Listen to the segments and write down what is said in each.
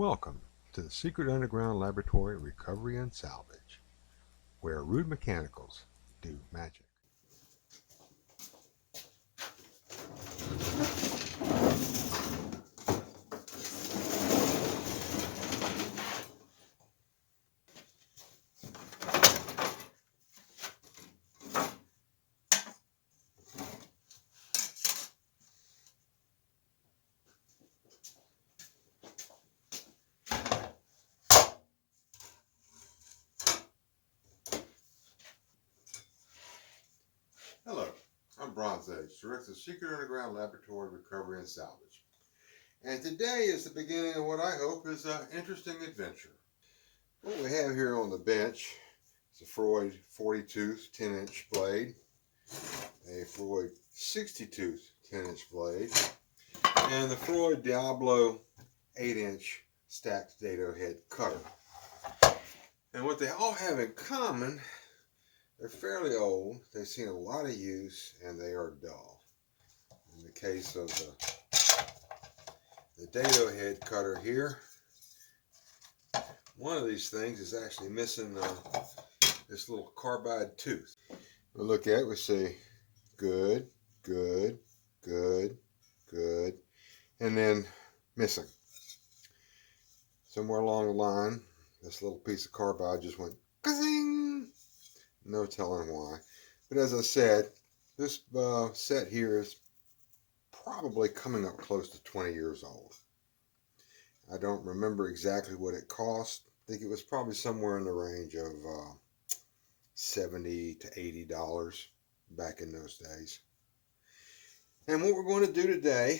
Welcome to the secret underground laboratory of recovery and salvage, where rude mechanicals do magic. Hello, I'm Bronze Age, Director of the Secret Underground Laboratory of Recovery and Salvage. And today is the beginning of what I hope is an interesting adventure. What we have here on the bench is a Freud 40-tooth 10-inch blade, a Freud 60-tooth 10-inch blade, and the Freud Diablo 8-inch stacked dado head cutter. And what they all have in common, they're fairly old, they've seen a lot of use, and they are dull. In the case of the dado head cutter here, one of these things is actually missing this little carbide tooth. We look at it, we say good, good, good, good, and then missing. Somewhere along the line, this little piece of carbide just went ka-zing! No telling why. But as I said, this set here is probably coming up close to 20 years old. I don't remember exactly what it cost. I think it was probably somewhere in the range of $70 to $80 back in those days. And what we're going to do today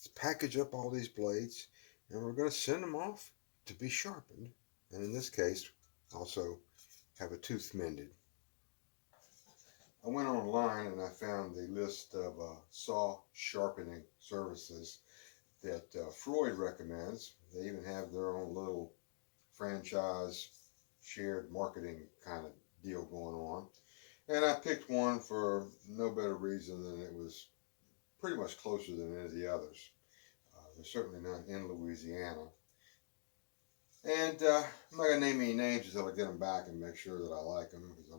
is package up all these blades, and we're going to send them off to be sharpened, and in this case also have a tooth mended. I went online and I found the list of saw sharpening services that Freud recommends. They even have their own little franchise shared marketing kind of deal going on. And I picked one for no better reason than it was pretty much closer than any of the others. They're certainly not in Louisiana. And I'm not going to name any names until I get them back and make sure that I like them, because I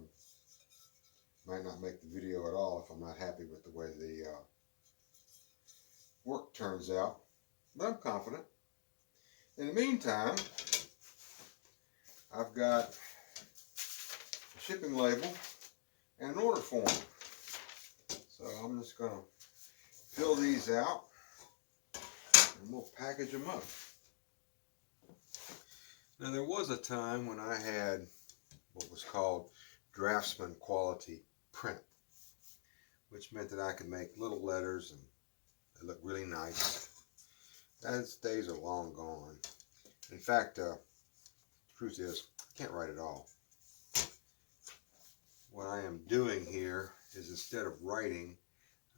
might not make the video at all if I'm not happy with the way the work turns out. But I'm confident. In the meantime, I've got a shipping label and an order form. So I'm just going to fill these out and we'll package them up. Now, there was a time when I had what was called draftsman quality print, which meant that I could make little letters and they look really nice. Those days are long gone. In fact, the truth is, I can't write at all. What I am doing here is, instead of writing,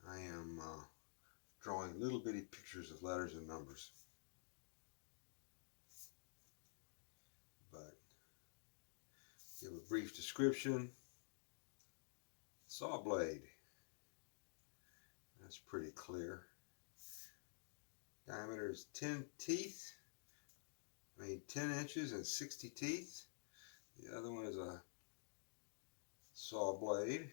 I am drawing little bitty pictures of letters and numbers. But give a brief description. Saw blade. That's pretty clear. Diameter is 10 inches and 60 teeth. The other one is a saw blade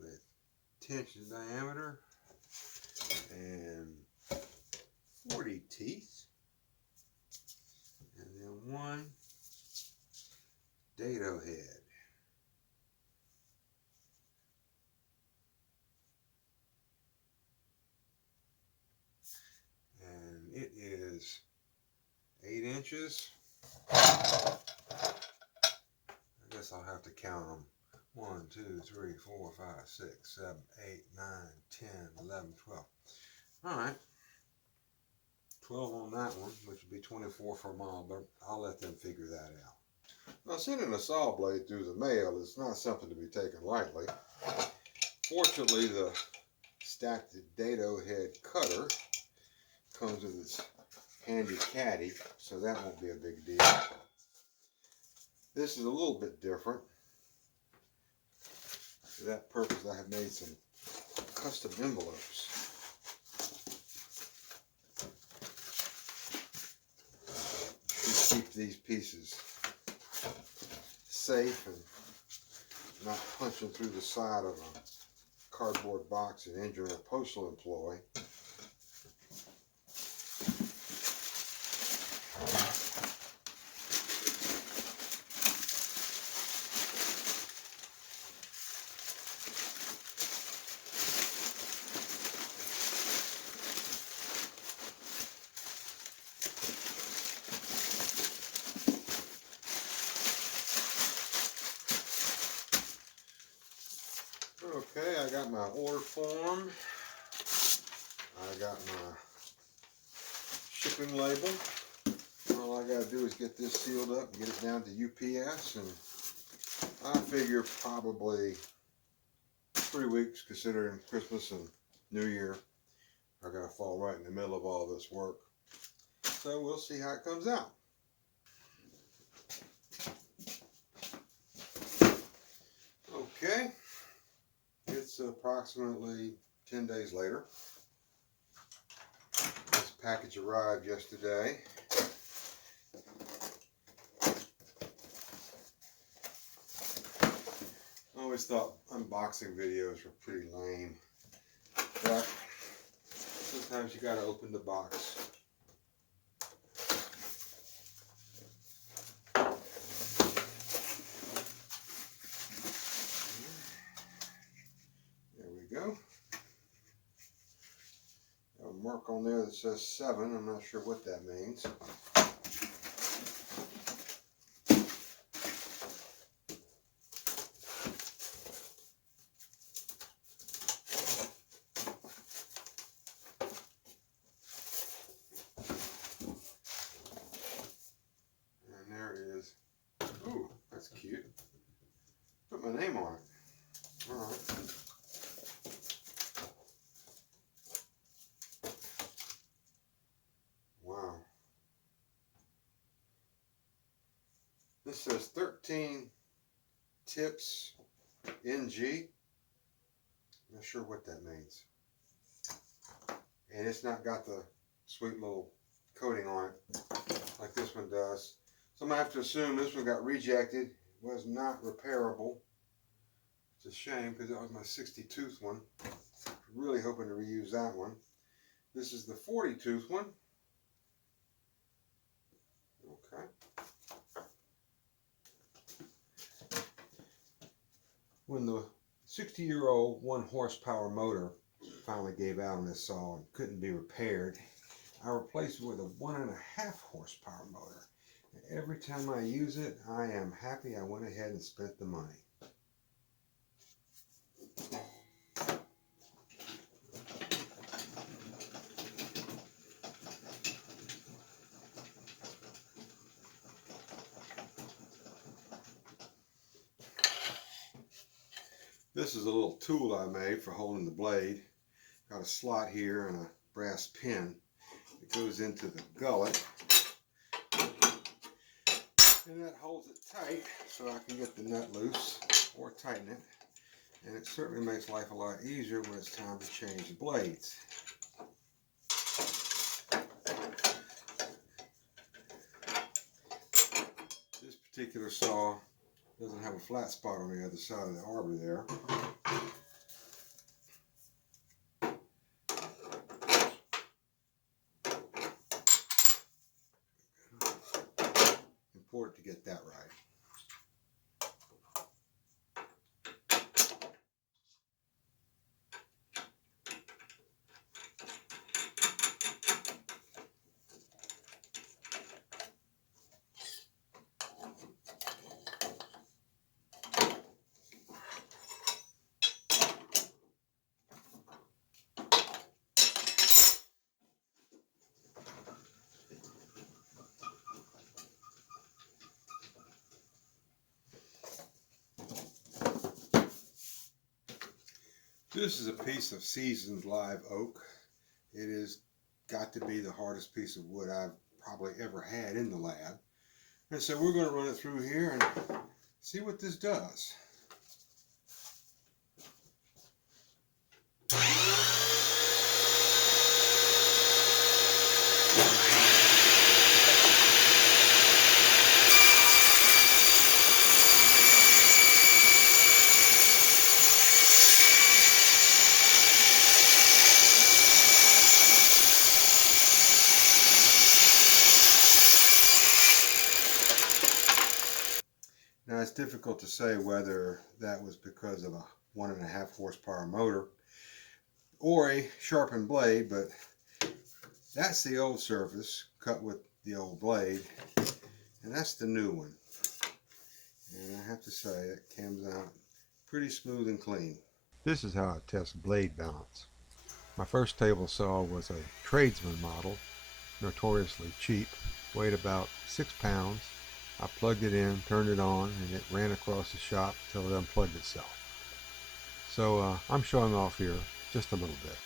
with 10 inches diameter and 40 teeth. And then one dado head. And it is 8 inches. I guess I'll have to count them. 1, 2, 3, 4, 5, 6, 7, 8, 9, 10, 11, 12. Alright. 12 on that one, which would be 24 for a mile, but I'll let them figure that out. Now, sending a saw blade through the mail is not something to be taken lightly. Fortunately, the stacked dado head cutter comes with its handy caddy, so that won't be a big deal. This is a little bit different. For that purpose, I have made some custom envelopes. keep these pieces safe and not punching through the side of a cardboard box and injuring a postal employee. Okay, I got my order form. I got my shipping label. All I got to do is get this sealed up and get it down to UPS, and I figure probably 3 weeks, considering Christmas and New Year are going to fall right in the middle of all this work. So we'll see how it comes out. Okay, it's approximately 10 days later. This package arrived yesterday. I always thought unboxing videos were pretty lame, but sometimes you gotta open the box. There we go. A mark on there that says 7. I'm not sure what that means. And there it is. Ooh, that's cute. Put my name on it. All right. Wow. This says 13 tips NG. Not sure what that means. And it's not got the sweet little coating on it like this one does. So I'm going to have to assume this one got rejected. It was not repairable. It's a shame because that was my 60-tooth one. Really hoping to reuse that one. This is the 40-tooth one. Okay. When the 60-year-old 1-horsepower motor finally gave out on this saw and couldn't be repaired, I replaced it with a 1.5-horsepower motor. And every time I use it, I am happy I went ahead and spent the money. This is a little tool I made for holding the blade. Got a slot here and a brass pin. It goes into the gullet. And that holds it tight so I can get the nut loose or tighten it. And it certainly makes life a lot easier when it's time to change the blades. This particular saw doesn't have a flat spot on the other side of the arbor there. Important to get that right. This is a piece of seasoned live oak. It has got to be the hardest piece of wood I've probably ever had in the lab. And so we're going to run it through here and see what this does. it's difficult to say whether that was because of a 1.5 horsepower motor or a sharpened blade, but that's the old surface cut with the old blade, and that's the new one. And I have to say, it comes out pretty smooth and clean. This is how I test blade balance. My first table saw was a tradesman model, notoriously cheap, weighed about 6 pounds. I plugged it in, turned it on, and it ran across the shop till it unplugged itself. So I'm showing off here just a little bit.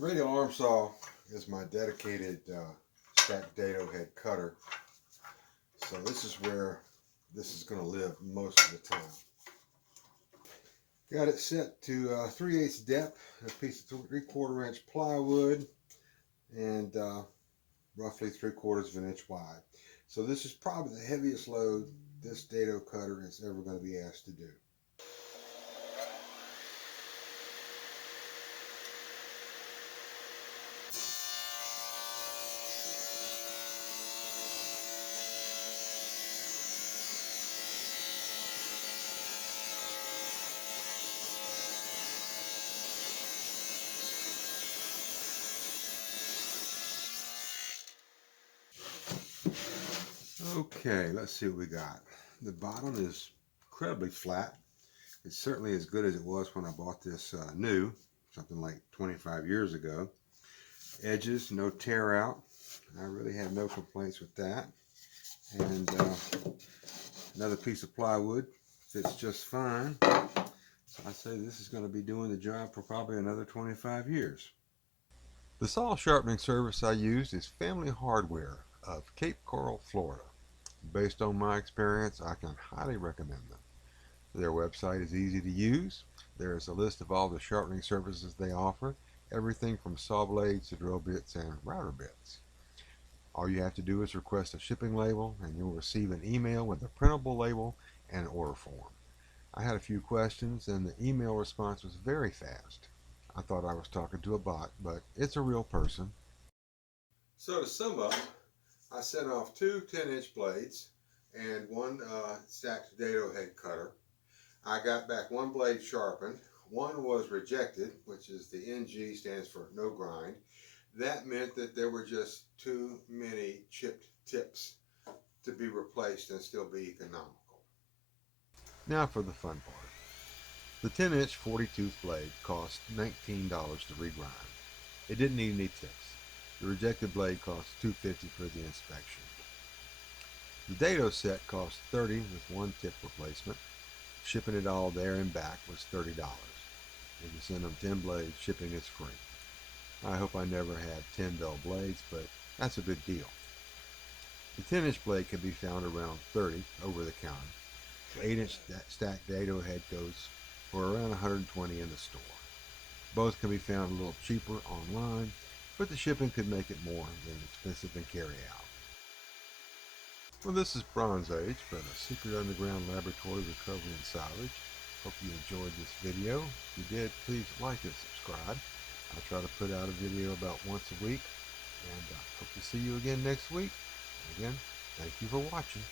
Radial arm saw is my dedicated stacked dado head cutter. So this is where this is going to live most of the time. Got it set to 3/8 depth, a piece of 3/4 inch plywood, and roughly 3/4 inch wide. So this is probably the heaviest load this dado cutter is ever going to be asked to do. Okay, let's see what we got. The bottom is incredibly flat. It's certainly as good as it was when I bought this new, something like 25 years ago. Edges, no tear out. I really have no complaints with that. And another piece of plywood fits just fine. So I say this is going to be doing the job for probably another 25 years. The saw sharpening service I used is Family Hardware of Cape Coral, Florida. Based on my experience, I can highly recommend them. Their website is easy to use. There is a list of all the sharpening services they offer, everything from saw blades to drill bits and router bits. All you have to do is request a shipping label and you'll receive an email with a printable label and an order form. I had a few questions and the email response was very fast. I thought I was talking to a bot, but it's a real person. So to sum up, I sent off two 10-inch blades and one stacked dado head cutter. I got back one blade sharpened. One was rejected, which is the NG stands for no grind. That meant that there were just too many chipped tips to be replaced and still be economical. Now for the fun part. The 10-inch 40-tooth blade cost $19 to regrind. It didn't need any tips. The rejected blade cost $2.50 for the inspection. The dado set cost $30 with one tip replacement. Shipping it all there and back was $30. If you send them 10 blades, shipping is free. I hope I never had 10 dull blades, but that's a good deal. The 10-inch blade can be found around $30 over the counter. The 8-inch stacked dado head goes for around $120 in the store. Both can be found a little cheaper online, but the shipping could make it more than expensive in carry out. Well, this is Bronze Age for the Secret Underground Laboratory Recovery and Salvage. Hope you enjoyed this video. If you did, please like and subscribe. I try to put out a video about once a week, and hope to see you again next week. Again, thank you for watching.